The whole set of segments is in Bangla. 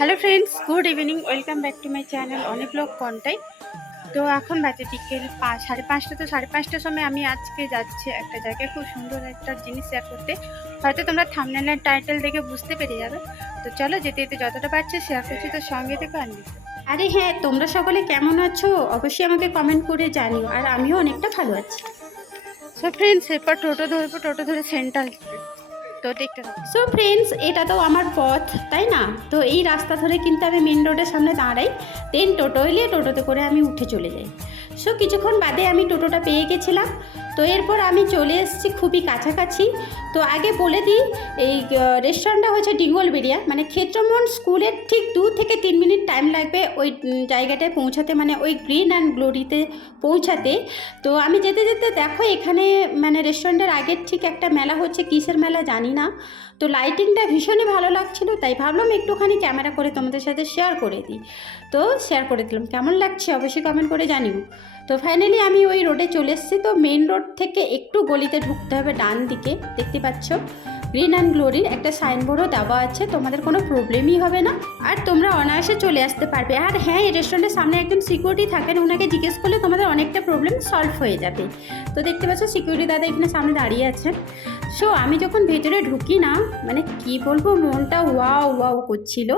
Hello friends, good evening. Welcome back to my channel অনেক লোক কন্টাই। তো এখন বাজে বিকেল 5:30। তো 5:30টার সময় আমি আজকে যাচ্ছি একটা জায়গায়, খুব সুন্দর একটা জিনিস শেয়ার করতে। হয়তো তোমরা থাম্বনেলের টাইটেল দেখে বুঝতে পেরে যাবে। তো চলো, যেতে যেতে যতটা পারছি শেয়ার করছি, তো সঙ্গে থেকে আনবি। আরে হ্যাঁ, তোমরা সকলে কেমন আছো অবশ্যই আমাকে কমেন্ট করে জানিও, আর আমিও অনেকটা ভালো আছি। সো ফ্রেন্ডস, এরপর টোটো ধরবো, টোটো ধরে সেন্ট্রাল। তো দেখতে থাকো। সো ফ্রেন্ডস, এটা তো আমার পথ, তাই না? তো এই রাস্তা ধরে কিন্তু আমি মেন রোডের সামনে দাঁড়াই, দেন টোটো এলে টোটোতে করে আমি উঠে চলে যাই। সো কিছুক্ষণ বাদে আমি টোটোটা পেয়ে গেছিলাম। তো এরপর আমি চলে এসেছি খুবই কাছাকাছি। তো আগে বলে দিই, এই রেস্টুরেন্টটা হচ্ছে ডিঙ্গলবেরিয়া, মানে ক্ষেত্রমোহন স্কুলের ঠিক 2 থেকে 3 মিনিট টাইম লাগবে ওই জায়গাটায় পৌঁছাতে, মানে ওই গ্রিন অ্যান্ড গ্লোরিতে পৌঁছাতে। তো আমি যেতে যেতে দেখো এখানে মানে রেস্টুরেন্টের আগের ঠিক একটা মেলা হচ্ছে, কিসের মেলা জানি না। তো লাইটিংটা ভীষণই ভালো লাগছিল, তাই ভাবলাম একটুখানি ক্যামেরা করে তোমাদের সাথে শেয়ার করে দিই। তো শেয়ার করে দিলাম, কেমন লাগছে অবশ্যই কমেন্ট করে জানিও। তো ফাইনালি আমি ওই রোডে চলে এসেছি। তো মেন রোড থেকে একটু গলিতে ঢুকতে হবে ডান দিকে, দেখতে পাচ্ছ গ্রিন অ্যান্ড গ্লোরির একটা সাইনবোর্ডও দেওয়া আছে, তোমাদের কোনো প্রবলেমই হবে না, আর তোমরা অনায়াসে চলে আসতে পারবে। আর হ্যাঁ, এই রেস্টুরেন্টের সামনে একজন সিকিউরিটি থাকেন, ওনাকে জিজ্ঞেস করলে তোমাদের অনেকটা প্রবলেম সলভ হয়ে যাবে। তো দেখতে পাচ্ছ সিকিউরিটি দাদা এখানে সামনে দাঁড়িয়ে আছেন। সো আমি যখন ভেতরে ঢুকি না, মানে কি বলবো, মনটা ওয়াও ওয়াও করছিল।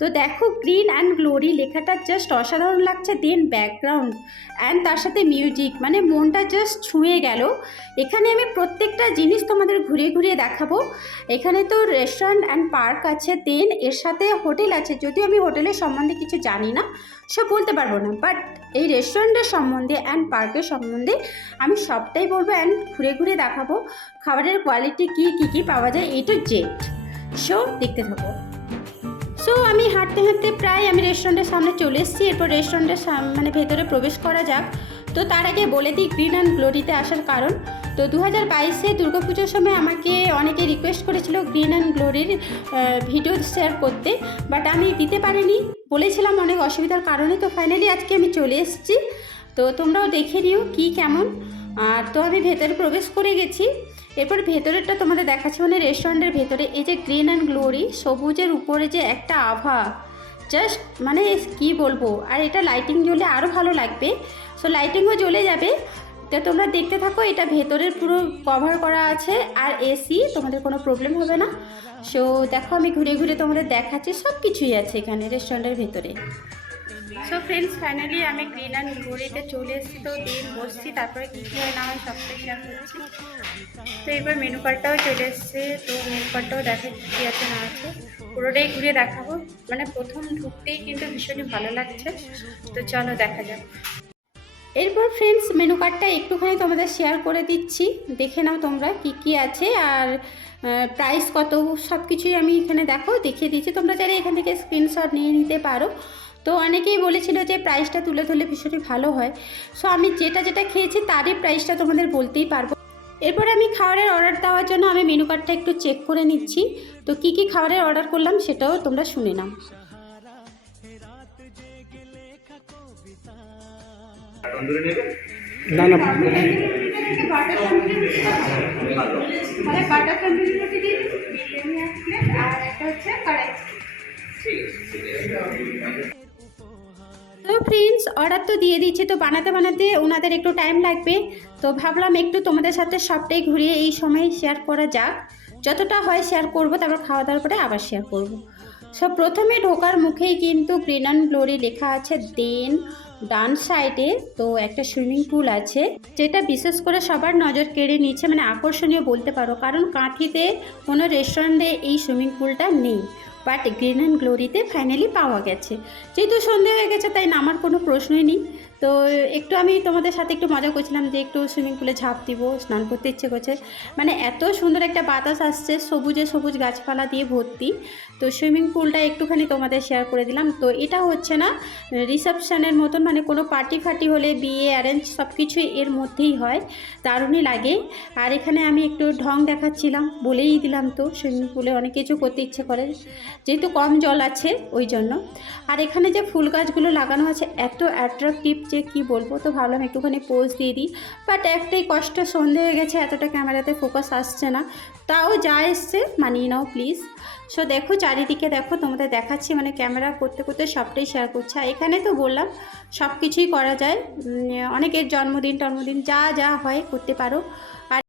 তো দেখো গ্রিন অ্যান্ড গ্লোরি লেখাটা জাস্ট অসাধারণ লাগছে, দেন ব্যাকগ্রাউন্ড অ্যান্ড তার সাথে মিউজিক, মানে মনটা জাস্ট ছুঁয়ে গেল। এখানে আমি প্রত্যেকটা জিনিস তোমাদের ঘুরিয়ে ঘুরিয়ে দেখাবো। এখানে তো রেস্টুরেন্ট অ্যান্ড পার্ক আছে, দেন এর সাথে হোটেল আছে, যদিও আমি হোটেলের সম্বন্ধে কিছু জানি না, সব বলতে পারবো না, বাট এই রেস্টুরেন্টের সম্বন্ধে অ্যান্ড পার্কের সম্বন্ধে আমি সবটাই বলবো অ্যান্ড ঘুরে ঘুরে দেখাবো। খাবারের কোয়ালিটি কী কী কী পাওয়া যায় এ টু জেড। সো দেখতে থাকো। সো আমি হাঁটতে হাঁটতে প্রায় আমি রেস্টুরেন্টের সামনে চলে এসেছি। এরপর রেস্টুরেন্টের মানে ভেতরে প্রবেশ করা যাক। তো তার আগে বলে দিই গ্রিন অ্যান্ড গ্লোরিতে আসার কারণ। তো 2022-এ দুর্গাপুজোর সময় আমাকে অনেকে রিকোয়েস্ট করেছিল গ্রিন অ্যান্ড গ্লোরির ভিডিও শেয়ার করতে, বাট আমি দিতে পারিনি, বলেছিলাম অনেক অসুবিধার কারণে। তো ফাইনালি আজকে আমি চলে এসেছি, তো তোমরাও দেখে নিও কী কেমন। আর তো আমি ভেতরে প্রবেশ করে গেছি। এরপর ভেতরেরটা তোমাদের দেখাচ্ছি, মানে রেস্টুরেন্টের ভেতরে এই যে গ্রিন অ্যান্ড গ্লোরি, সবুজের উপরে যে একটা আভা, জাস্ট মানে কি বলবো। আর এটা লাইটিং জ্বলে আরও ভালো লাগবে। সো লাইটিংও জ্বলে যাবে, তো তোমরা দেখতে থাকো। এটা ভেতরের পুরো কভার করা আছে আর এসি, তোমাদের কোনো প্রবলেম হবে না। সো দেখো আমি ঘুরে ঘুরে তোমাদের দেখাচ্ছি, সব কিছুই আছে এখানে রেস্টুরেন্টের ভেতরে। সো ফ্রেন্ডস, ফাইনালি আমি গ্রিন অ্যান্ড গ্লোরিতে চলে এসেছি। তো দিন বসছি, তারপরে কী কী হয় না হয় সবটাই শেয়ার করছি। তো এবার মেনু কার্ডটাও চলে এসছে, তো মেনু কার্ডটাও দেখে কী আছে না আছে, পুরোটাই ঘুরে দেখাবো। মানে প্রথম ঢুকতেই কিন্তু ভীষণই ভালো লাগছে, তো চলো দেখা যাক। এরপর ফ্রেন্ডস মেনু কার্ডটা একটুখানি তোমাদের শেয়ার করে দিচ্ছি, দেখে নাও তোমরা কি কি আছে আর প্রাইস কত, সব কিছুই আমি এখানে দেখো দেখিয়ে দিচ্ছি। তোমরা চাইলে এখান থেকে স্ক্রিনশট নিয়ে নিতে পারো। তো অনেকেই বলেছিল যে প্রাইসটা তুলে ধরলে ভীষণই ভালো হয়। সো আমি যেটা যেটা খেয়েছি তারই প্রাইসটা তোমাদের বলতেই পারবো। এরপর আমি খাবারের অর্ডার দেওয়ার জন্য আমি মেনু কার্ডটা একটু চেক করে নিচ্ছি। তো কি কি খাবারের অর্ডার করলাম সেটাও তোমরা শুনে নাও। না না তো ফ্রেন্ডস অর্ডার তো দিয়ে দিচ্ছে, তো বানাতে বানাতে ওনাদের একটু টাইম লাগবে। তো ভাবলাম একটু তোমাদের সাথে সবটাই ঘুরিয়ে এই সময় শেয়ার করা যাক, যতটা হয় শেয়ার করব, তারপর খাওয়া দাওয়ার পরে আবার শেয়ার করব। সো প্রথমে ঢোকার মুখেই কিন্তু গ্রিন অ্যান্ড গ্লোরি লেখা আছে, দেন ডান সাইডে তো একটা সুইমিং পুল আছে, যেটা বিশেষ করে সবার নজর কেড়ে নিচ্ছে, মানে আকর্ষণীয় বলতে পারো, কারণ কাঁথিতে কোনো রেস্টুরেন্টে এই সুইমিং পুলটা নেই, বাট গ্রিন অ্যান্ড গ্লোরিতে ফাইনালি পাওয়া গেছে। যেহেতু সন্ধে হয়ে গেছে তাই নামার কোনো প্রশ্নই নেই। তো একটু আমি তোমাদের সাথে একটু মজা করছিলাম যে একটু সুইমিং পুলে ঝাঁপ দিব, স্নান করতে ইচ্ছে করছে, মানে এত সুন্দর একটা বাতাস আসছে, সবুজে সবুজ গাছপালা দিয়ে ভর্তি। তো সুইমিং পুলটা একটুখানি তোমাদের শেয়ার করে দিলাম। তো এটা হচ্ছে না রিসেপশনের মতন, মানে কোনো পার্টি ফার্টি হলে বিয়ে অ্যারেঞ্জ সব কিছুই এর মধ্যেই হয়, দারুণই লাগে। আর এখানে আমি একটু ঢং দেখাচ্ছিলাম, বলেই দিলাম, তো সুইমিং পুলে অনেক কিছু করতে ইচ্ছে করে যেহেতু কম জল আছে ওই জন্য। আর এখানে যে ফুল গাছগুলো লাগানো আছে এত অ্যাট্রাকটিভ যে কি বলবো। তো ভাবলাম একটুখানি পোজ দিয়ে দিই, বাট একটাই কষ্ট, সন্ধে হয়ে গেছে, এতটা ক্যামেরাতে ফোকাস আসছে না, তাও যা এসছে মানিয়ে নাও প্লিজ। সো দেখো চারিদিকে দেখো, তোমাদের দেখাচ্ছি, মানে ক্যামেরা করতে করতে সবটাই শেয়ার করছি। আর এখানে তো বললাম সব কিছুই করা যায়, অনেকের জন্মদিন টন্মদিন যা যা হয় করতে পারো। আর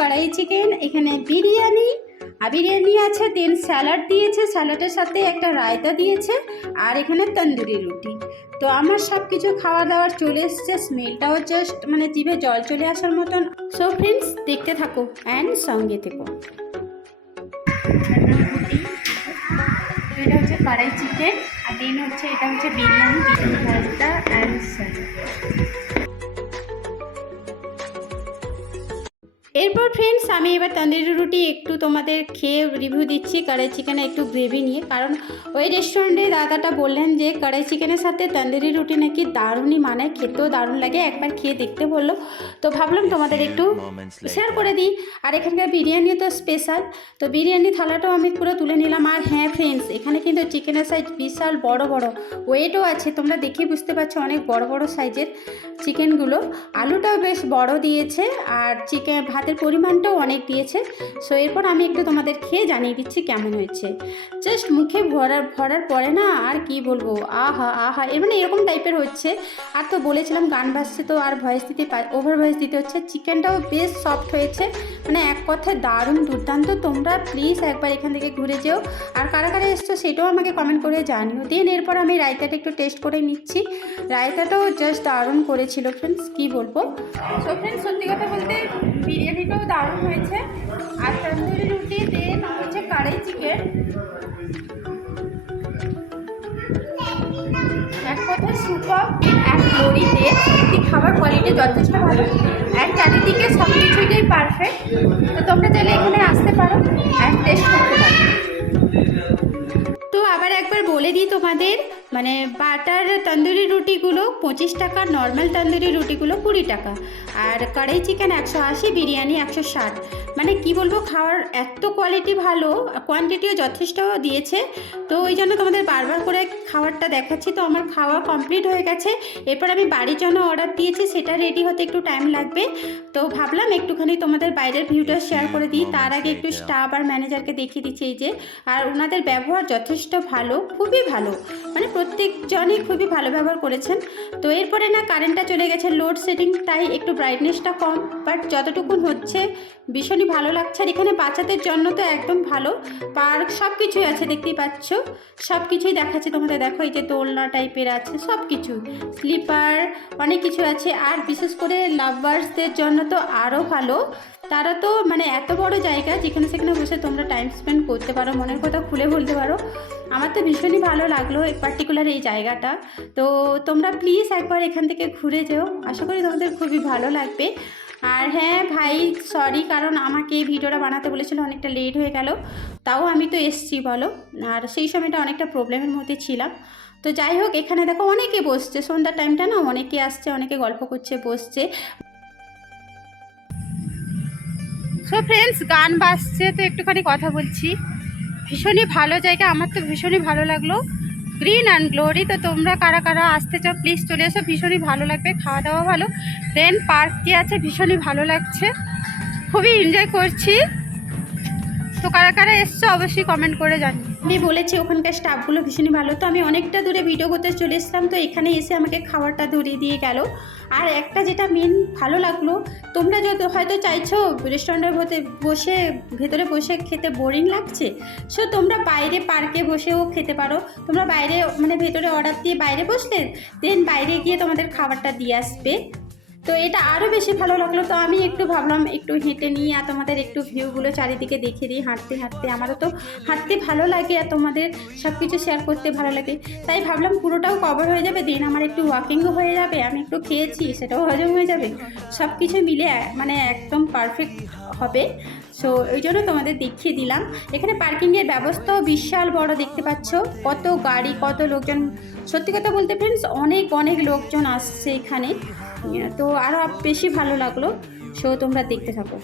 কড়াই চিকেন, এখানে বিরিয়ানি, আর বিরিয়ানি আছে, দেন স্যালাড দিয়েছে, স্যালাডের সাথে একটা রায়তা দিয়েছে, আর এখানে তন্দুরি রুটি। তো আমার সব কিছু খাওয়া দাওয়ার চলে এসছে, স্মেলটাও জাস্ট মানে জিভে জল চলে আসার মতন। সো ফ্রেন্ডস দেখতে থাকো অ্যান্ড সঙ্গে থেকো। এটা হচ্ছে কড়াই চিকেন, আর দেন হচ্ছে এটা হচ্ছে বিরিয়ানি, রায়তা অ্যান্ড স্যালাড। এরপর ফ্রেন্ডস আমি এবার তন্দুরি রুটি একটু তোমাদের খেয়ে রিভিউ দিচ্ছি কড়াই চিকেনে একটু গ্রেভি নিয়ে, কারণ ওই রেস্টুরেন্টে দাদাটা বললেন যে কড়াই চিকেনের সাথে তন্দুরি রুটি নাকি দারুণই মানায়, খেতেও দারুণ লাগে, একবার খেয়ে দেখতে বললো। তো ভাবলাম তোমাদের একটু শেয়ার করে দিই। আর এখানকার বিরিয়ানি তো স্পেশাল, তো বিরিয়ানি থালাটাও আমি পুরো তুলে নিলাম। আর হ্যাঁ ফ্রেন্ডস, এখানে কিন্তু চিকেনের সাইজ বিশাল বড় বড়, ওয়েটও আছে, তোমরা দেখে বুঝতে পারছো অনেক বড় বড় সাইজের চিকেনগুলো। আলুটাও বেশ বড় দিয়েছে, আর চিকেন ভাতের পরিমাণটাও অনেক দিয়েছে। সো এরপর আমি একটু তোমাদের খেয়ে জানিয়ে দিচ্ছি কেমন হয়েছে। জাস্ট মুখে ভরার পরে না আর কি বলবো, আহা আহা, মানে এরকম টাইপের হচ্ছে। আর তো বলেছিলাম গান বাজছে তো আর ভয়েস দিতে ওভার ভয়েস দিতে হচ্ছে। চিকেনটাও বেশ সফট হয়েছে, মানে এক কথায় দারুণ দুর্দান্ত। তোমরা প্লিজ একবার এখান থেকে ঘুরে যেও, আর কারা কারা এসছো সেটাও আমাকে কমেন্ট করে জানিও। দেন এরপর আমি রায়তাটা একটু টেস্ট করে নিচ্ছি। রায়তাটাও জাস্ট দারুণ করেছিল ফ্রেন্ডস, কী বলবো। সো ফ্রেন্ডস সত্যি কথা বলতে বিরিয়ানিটাও দারুণ হয়েছে, আর তন্দুরি রুটি, দেন হচ্ছে কড়াই চিকেন, এক কথায় সুপার এক লরিতে সত্যি খাবার কোয়ালিটি যথেষ্ট ভালো, অ্যান্ড চারিদিকে সব কিছুটাই পারফেক্ট। তো তোমরা চাইলে এখানে আসতে পারো অ্যান্ড টেস্ট করতে পারো। তো আবার একবার বলে দিই তোমাদের, মানে বাটার তন্দুরি রুটিগুলো 25 টাকা, নর্মাল তন্দুরি রুটিগুলো 20 টাকা, আর কড়াই চিকেন 180, বিরিয়ানি 160। মানে কি বলবো, খাওয়ার এত কোয়ালিটি ভালো, কোয়ান্টিটিও যথেষ্ট দিয়েছে। তো ওই জন্য তোমাদের বারবার করে খাবারটা দেখাচ্ছি। তো আমার খাওয়া কমপ্লিট হয়ে গেছে। এরপর আমি বাড়ির জন্য অর্ডার দিয়েছি, সেটা রেডি হতে একটু টাইম লাগবে। তো ভাবলাম একটুখানি তোমাদের বাইরের ভিউটা শেয়ার করে দিই। তার আগে একটু স্টাফ আর ম্যানেজারকে দেখিয়ে দিচ্ছি এই যে। আর ওনাদের ব্যবহার যথেষ্ট ভালো, খুবই ভালো, মানে প্রত্যেকজনই খুবই ভালো ব্যবহার করেছেন। তো এরপরে না কারেন্টটা চলে গেছে, লোডশেডিং, তাই একটু ব্রাইটনেসটা কম, বাট যতটুকুন হচ্ছে ভীষণই ভালো লাগছে। আর এখানে বাচ্চাদের জন্য তো একদম ভালো পার্ক, সব কিছুই আছে, দেখতেই পাচ্ছ, সব কিছুই দেখাচ্ছে তোমাদের। দেখো এই যে দোলনা টাইপের আছে, সব কিছু, স্লিপার, অনেক কিছু আছে। আর বিশেষ করে লাভার্সদের জন্য তো আরও ভালো। তারা তো মানে এত বড় জায়গা, যেখানে সেখানে বসে তোমরা টাইম স্পেন্ড করতে পারো, মনের কথা খুলে বলতে পারো। আমার তো ভীষণই ভালো লাগলো পার্টিকুলার এই জায়গাটা। তো তোমরা প্লিজ একবার এখান থেকে ঘুরে যেও, আশা করি তোমাদের খুবই ভালো লাগবে। আর হ্যাঁ ভাই, সরি, কারণ আমাকে এই ভিডিওটা বানাতে বলেছিল, অনেকটা লেট হয়ে গেল, তাও আমি তো এসছি বলো। আর সেই সময়টা অনেকটা প্রবলেমের মধ্যে ছিলাম। তো যাই হোক, এখানে দেখো অনেকে বসছে, সন্ধ্যার টাইমটা না, অনেকে আসছে, অনেকে গল্প করছে, বসছে। সো ফ্রেন্ডস, গান বাজছে, তো একটুখানি কথা বলছি। ভীষণই ভালো জায়গা, আমার তো ভীষণই ভালো লাগলো, গ্রিন অ্যান্ড গ্লোরি। তো তোমরা কারা কারা আসতে চাও প্লিজ চলে এসো, ভীষণই ভালো লাগবে, খাওয়া দাওয়া ভালো, দেন পার্ক কি আছে, ভীষণই ভালো লাগছে, খুবই এনজয় করছি। তো কারা কারা এসছো অবশ্যই কমেন্ট করে জানি। আমি বলেছি ওখানকার স্টাফগুলো ভীষণই ভালো। তো আমি অনেকটা দূরে ভিডিও করতে চলে এসেছিলাম, তো এখানে এসে আমাকে খাবারটা ধরিয়ে দিয়ে গেল। আর একটা যেটা মেন ভালো লাগলো, তোমরা হয়তো চাইছো রেস্টুরেন্টের ভেতরে বসে খেতে বোরিং লাগছে, সো তোমরা বাইরে পার্কে বসেও খেতে পারো। তোমরা বাইরে মানে ভেতরে অর্ডার দিয়ে বাইরে বসলে, দেন বাইরে গিয়ে তোমাদের খাবারটা দিয়ে আসবে। তো এটা আরও বেশি ভালো লাগলো। তো আমি একটু ভাবলাম একটু হেঁটে নিই আর তোমাদের একটু ভিউগুলো চারিদিকে দেখিয়ে দিই হাঁটতে হাঁটতে। আমারও তো হাঁটতে ভালো লাগে আর তোমাদের সব কিছু শেয়ার করতে ভালো লাগে, তাই ভাবলাম পুরোটাও কভার হয়ে যাবে, দিন আমার একটু ওয়াকিংও হয়ে যাবে, আমি একটু খেয়েছি সেটাও হজম হয়ে যাবে, সব কিছু মিলে মানে একদম পারফেক্ট হবে। সো ওই জন্য তোমাদের দেখিয়ে দিলাম। এখানে পার্কিংয়ের ব্যবস্থাও বিশাল বড়, দেখতে পাচ্ছ কত গাড়ি, কত লোকজন। সত্যি কথা বলতে ফ্রেন্ডস, অনেক অনেক লোকজন আসছে এখানে, তো আরও বেশি ভালো লাগলো। সো তোমরা দেখতে থাকো।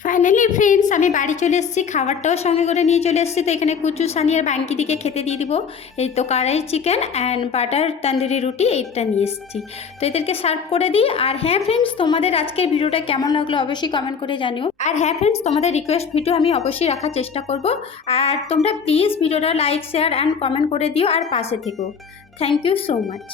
ফাইনালি ফ্রেন্ডস, আমি বাড়ি চলে এসেছি, খাবারটাও সঙ্গে করে নিয়ে চলে এসেছি। তো এখানে কুচু সানি আর বাঙ্কি দিকে খেতে দিয়ে দিব। এই তো কড়াই চিকেন অ্যান্ড বাটার তন্দুরি রুটি এইটা নিয়ে এসেছি, তো এদেরকে সার্ভ করে দিই। আর হ্যাঁ ফ্রেন্ডস, তোমাদের আজকের ভিডিওটা কেমন লাগলো অবশ্যই কমেন্ট করে জানিও। আর হ্যাঁ ফ্রেন্ডস, তোমাদের রিকোয়েস্ট ভিডিও আমি অবশ্যই রাখার চেষ্টা করব। আর তোমরা প্লিজ ভিডিওটা লাইক, শেয়ার অ্যান্ড কমেন্ট করে দিও আর পাশে থেকো। Thank you so much.